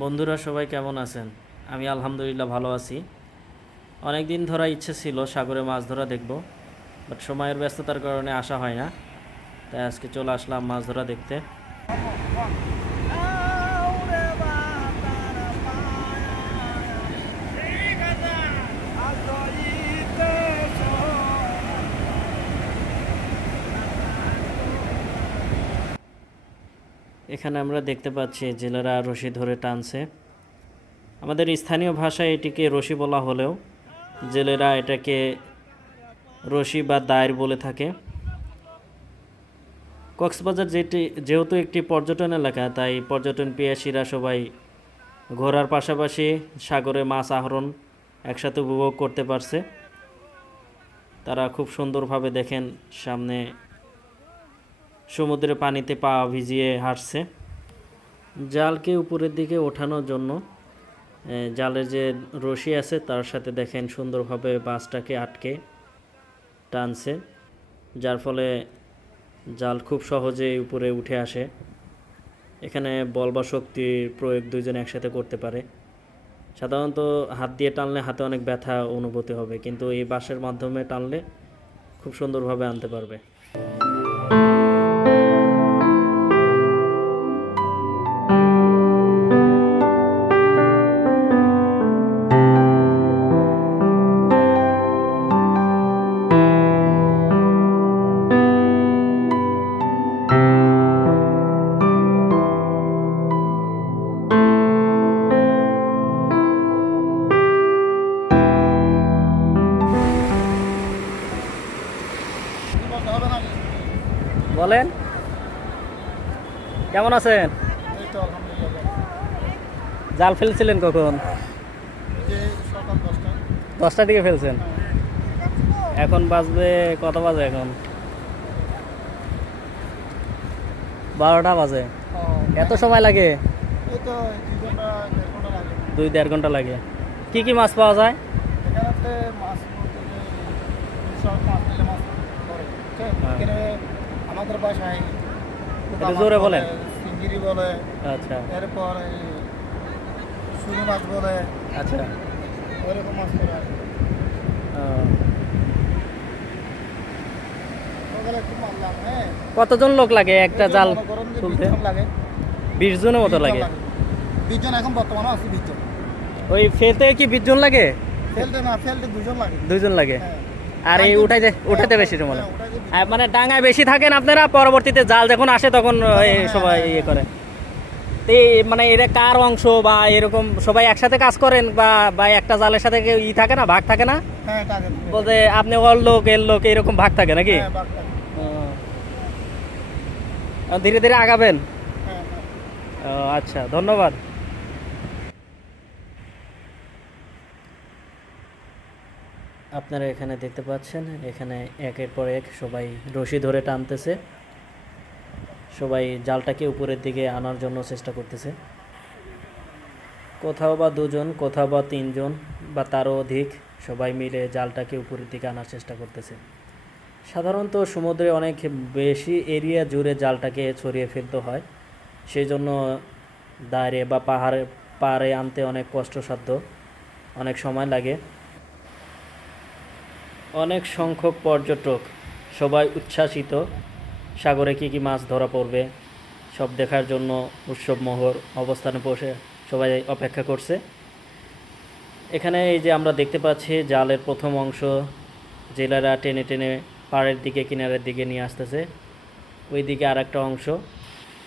বন্ধুরা সবাই কেমন আছেন? আমি আলহামদুলিল্লাহ ভালো আছি। অনেক দিন ধরা ইচ্ছে ছিল সাগরে মাছ ধরা দেখব, বাট সময়ের ব্যস্ততার কারণে আসা হয় না। তাই আজকে চলে আসলাম মাছ ধরা দেখতে। এখানে আমরা দেখতে পাচ্ছি জেলেরা রশি ধরে টানছে। আমাদের স্থানীয় ভাষায় এটিকে রশি বলা হলেও জেলেরা এটাকে রশি বা দায়ের বলে থাকে। কক্সবাজার যেটি, যেহেতু একটি পর্যটন এলাকা, তাই পর্যটন পিয়াসীরা সবাই ঘোরার পাশাপাশি সাগরে মাছ আহরণ একসাথে উপভোগ করতে পারছে। তারা খুব সুন্দরভাবে দেখেন সামনে সমুদ্রের পানিতে পা ভিজিয়ে হাঁটছে। জালকে উপরের দিকে ওঠানোর জন্য জালের যে রশি আছে তার সাথে দেখেন সুন্দরভাবে বাসটাকে আটকে টানছে, যার ফলে জাল খুব সহজেই উপরে উঠে আসে। এখানে বল বা শক্তির প্রয়োগ দুইজন একসাথে করতে পারে। সাধারণত হাত দিয়ে টানলে হাতে অনেক ব্যথা অনুভূতি হবে, কিন্তু এই বাঁশের মাধ্যমে টানলে খুব সুন্দরভাবে আনতে পারবে। বলেন। কেমন আছেন? জাল ফেলছিলেন কখন? দশটার দিকে ফেলছেন? এখন বাজবে কত বাজে এখন? বারোটা বাজে। এত সময় লাগে? দুই দেড় ঘণ্টা লাগে। কি কি মাছ পাওয়া যায়? আমাদের বাসায় জোরে বলেন। বলে আচ্ছা। এরপর সুনি মাছ বলে আচ্ছা। ওইরকম মাছ করে হ্যাঁ। কতজন লোক লাগে একটা জাল তুলতে? 20 জন লাগে। বিশ জনের মতো লাগে? বিশ জন এখন বর্তমানে আছে বিশ জন ওই ফেলতে কি বিশ জন লাগে? ফেলতে না ফেলতে দুজন লাগে। দুজন লাগে। হ্যাঁ। আর এই উঠাইতে উঠাতে বেশি আর মানে ডাঙায় বেশি থাকেন আপনারা পরবর্তীতে জাল যখন আসে তখন সবাই ইয়ে করে। তো মানে এটা কার অংশ বা এরকম সবাই একসাথে কাজ করেন বা বা একটা জালের সাথে কেউ ই থাকে না ভাগ থাকে না? হ্যাঁ বলতে আপনি ওর লোক এর লোক এরকম ভাগ থাকে নাকি? হ্যাঁ ধীরে ধীরে আগাবেন? হ্যাঁ। ও, আচ্ছা ধন্যবাদ। আপনারা এখানে দেখতে পাচ্ছেন, এখানে একের পর এক সবাই রশি ধরে টানতেছে। সবাই জালটাকে উপরের দিকে আনার জন্য চেষ্টা করতেছে। কোথাও বা দুজন, কোথাও বা তিনজন বা তারও অধিক সবাই মিলে জালটাকে উপরের দিকে আনার চেষ্টা করতেছে। সাধারণত সমুদ্রে অনেক বেশি এরিয়া জুড়ে জালটাকে ছড়িয়ে ফেলতে হয়। সেই জন্য দাঁড়ে বা পাহাড়ে পাড়ে আনতে অনেক কষ্টসাধ্য, অনেক সময় লাগে। অনেক সংখ্যক পর্যটক সবাই উচ্ছ্বাসিত। সাগরে কী কী মাছ ধরা পড়বে, সব দেখার জন্য উৎসব মোহর অবস্থানে বসে সবাই অপেক্ষা করছে। এখানে এই যে আমরা দেখতে পাচ্ছি, জালের প্রথম অংশ জেলেরা টেনে টেনে পাড়ের দিকে, কিনারের দিকে নিয়ে আসতেছে। ওই দিকে আর একটা অংশ।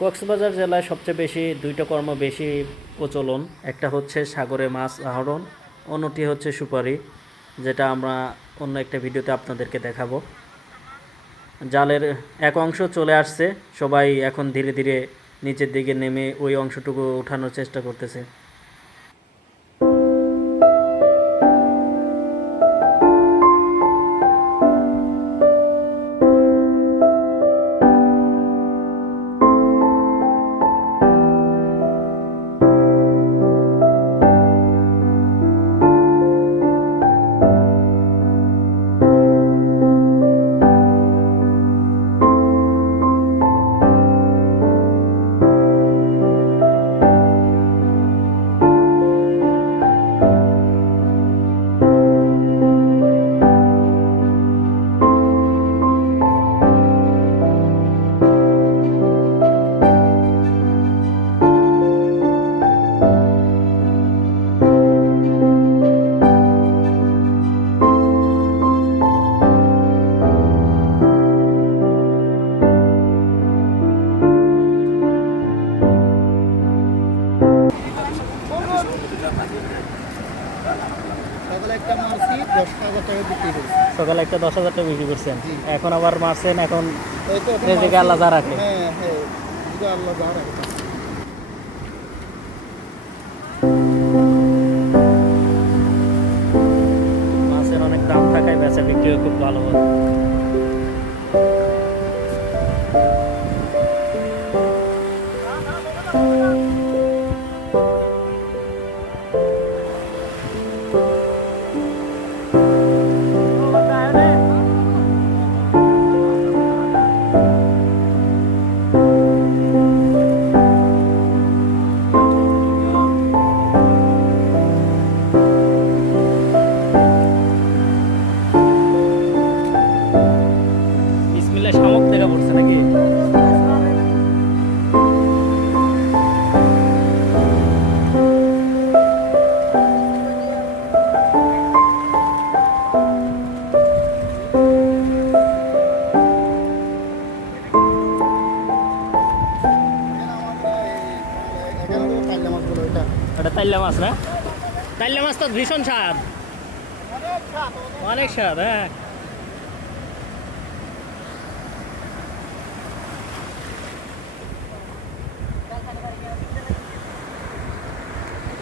কক্সবাজার জেলায় সবচেয়ে বেশি, দুইটা কর্ম বেশি প্রচলন। একটা হচ্ছে সাগরে মাছ আহরণ, অন্যটি হচ্ছে সুপারি। যেটা আমরা অন্য একটা ভিডিওতে আপনাদেরকে দেখাবো। জালের এক অংশ চলে আসছে, সবাই এখন ধীরে ধীরে নিচের দিকে নেমে ওই অংশটুকু ওঠানোর চেষ্টা করতেছে। একটা দশ হাজার টাকা বিক্রি করছেন। এখন আবার মারছেন এখন রেজেকে আল্লাহ যা রাখে। হ্যাঁ হ্যাঁ আল্লাহ যা রাখে। মাছের অনেক দাম থাকায় বেচা বিক্রিও খুব ভালো হয়। তাইলা মাছ না তাইলা মাছ তো ভীষণ স্বাদ। অনেক স্বাদ হ্যাঁ।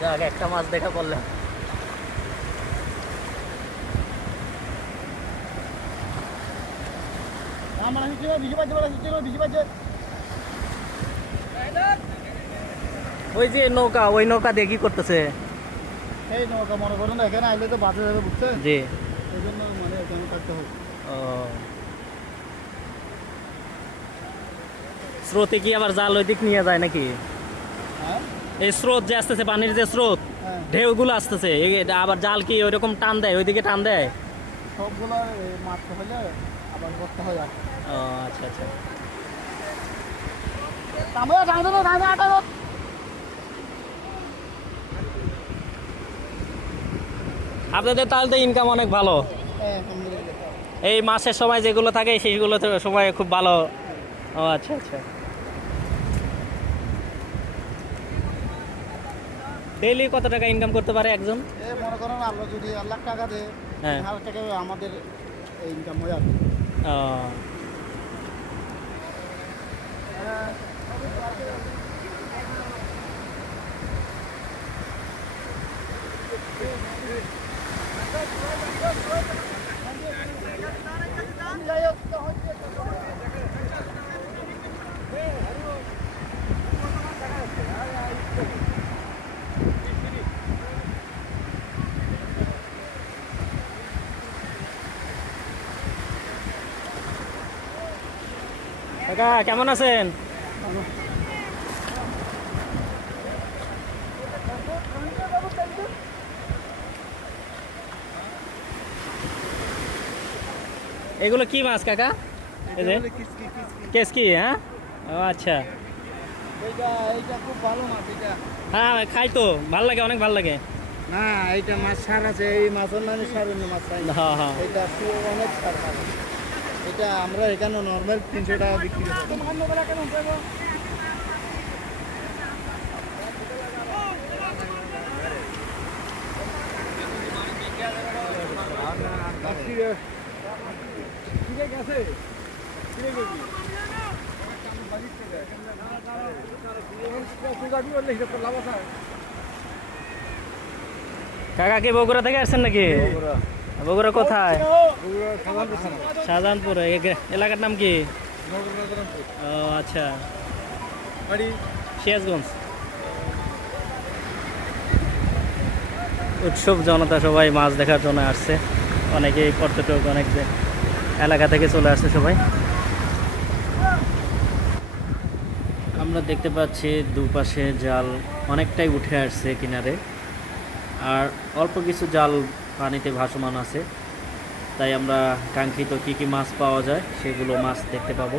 যাক একটা মাছ দেখা পড়লে। আমার বিজি বাজে বলে হিসেবে বিজি বাজে ওই যে নৌকা ওই নৌকা দিয়ে কি করতেছে? এই নৌকা মনে করেন না, এখানে আইলে তো বাজে যাবে বুঝছেন জি। এই জন্য মানে এখানে থাকতে হবে। ও। স্রোতে কি আবার জাল ওই দিক নিয়ে যায় নাকি? হ্যাঁ? এই স্রোত যে আসতেছে পানির যে স্রোত হ্যাঁ। ঢেউগুলো আসতেছে আবার জাল কি ওইরকম টান দেয় ওইদিকে টান দেয়? সবগুলো মারতে হলে আবার করতে হয় ও আচ্ছা আচ্ছা আমরা জানতো না জানতো আটা আপনাদের তাহলে তো ইনকাম অনেক ভালো। হ্যাঁ এই মাসের সময় যেগুলো থাকে সেইগুলো তো সময় খুব ভালো। ও আচ্ছা আচ্ছা। ডেইলি কত টাকা ইনকাম করতে পারে একজন? এ মনে করেন আল্লাহ যদি এক লাখ টাকা দেয় হ্যাঁ। হাজার টাকা আমাদের ইনকাম হয় আর ও। কাকা কেমন আছেন? এগুলো কি মাছ কাকা? এই যে? কিসকি কিসকি। কেস কি হ্যাঁ? ও আচ্ছা। এইটা এইটা খুব ভালো মাছ এটা হ্যাঁ খাই তো। ভালো লাগে অনেক ভালো লাগে। না এইটা মাছ সার আছে এই মাছের মানে সার অন্য মাছ পাই না হ্যাঁ হ্যাঁ। এটা একটু অনেক সার পাবে এটা আমরা এখানে নর্মাল তিনশো টাকা বিক্রি করি। কাকা কি বগুড়া থেকে আসছেন নাকি? বগুড়া। কোথায়? শাহজাহানপুর এলাকার নাম কি? ও আচ্ছা। সিরাজগঞ্জ। উৎসব জনতা সবাই মাছ দেখার জন্য আসছে। অনেকেই পর্যটক অনেক এলাকা থেকে চলে আসছে সবাই। আমরা দেখতে পাচ্ছি দুপাশে জাল অনেকটাই উঠে আসছে কিনারে। আর অল্প কিছু জাল পানিতে ভাসমান আছে। তাই আমরা কাঙ্ক্ষিত কি কি মাছ পাওয়া যায় সেগুলো মাছ দেখতে পাবো।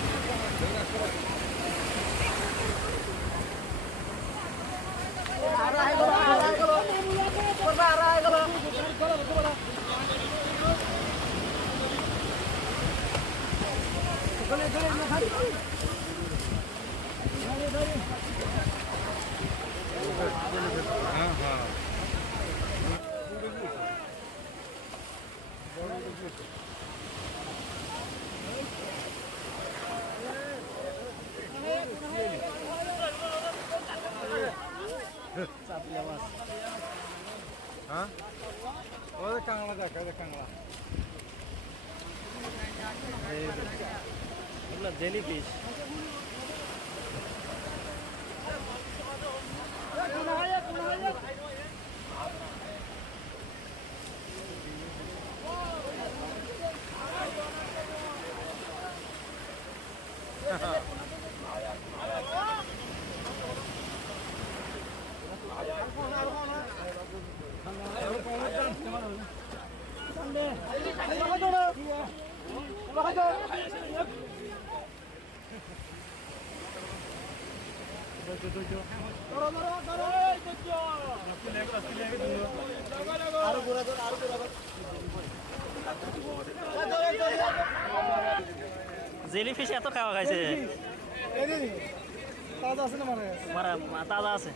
হ্যাঁ? ওদের কাংলা দেখ কাংলা এগুলো জেলি ফিশ জেলি ফিশ এত খাওয়া খাইছে? তাজা আছে না মানে মারা তাজা আছে।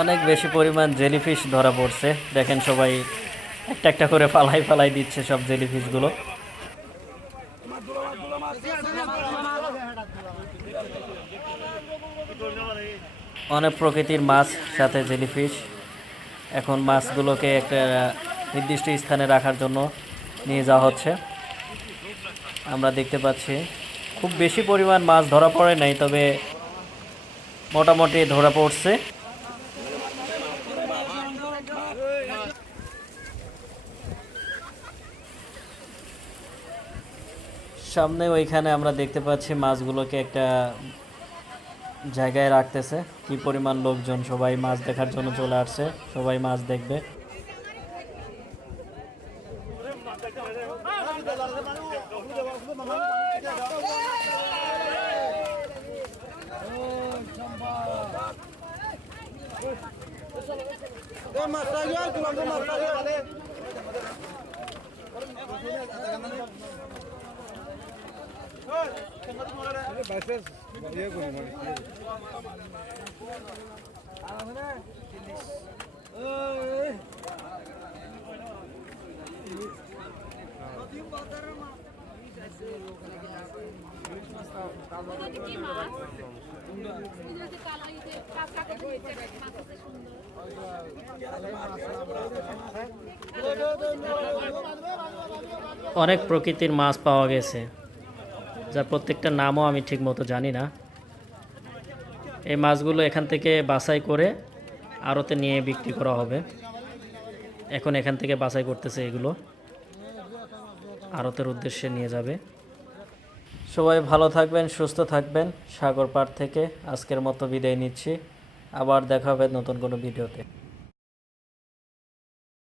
অনেক বেশি পরিমাণ জেলিফিশ ধরা পড়ছে। দেখেন সবাই একটা একটা করে ফালাই ফালাই দিচ্ছে সব জেলিফিশগুলো অনেক প্রকৃতির মাছ, সাথে জেলিফিশ। এখন মাছগুলোকে একটা নির্দিষ্ট স্থানে রাখার জন্য নিয়ে যাওয়া হচ্ছে। আমরা দেখতে পাচ্ছি, খুব বেশি পরিমাণ মাছ ধরা পড়ে নাই, তবে মোটামুটি ধরা পড়ছে। সামনে ওইখানে আমরা দেখতে পাচ্ছি মাছগুলোকে একটা জায়গায় রাখতেছে। কি পরিমাণ লোকজন সবাই মাছ দেখার জন্য চলে আসছে। সবাই মাছ দেখবে বাইসেস ইয়ে করি মানে কি মাছ এই যে কালো ইতে কাকা দিতে মাছ আছে সুন্দর অনেক প্রকৃতির মাছ পাওয়া গেছে। যার প্রত্যেকটা নামও আমি ঠিক মতো জানি না। এই মাছগুলো এখান থেকে বাছাই করে আড়তে নিয়ে বিক্রি করা হবে। এখন এখান থেকে বাছাই করতেছে এগুলো। আড়তের উদ্দেশ্যে নিয়ে যাবে। সবাই ভালো থাকবেন, সুস্থ থাকবেন। সাগর পাড় থেকে আজকের মতো বিদায় নিচ্ছি। আবার দেখা হবে নতুন কোনো ভিডিওতে।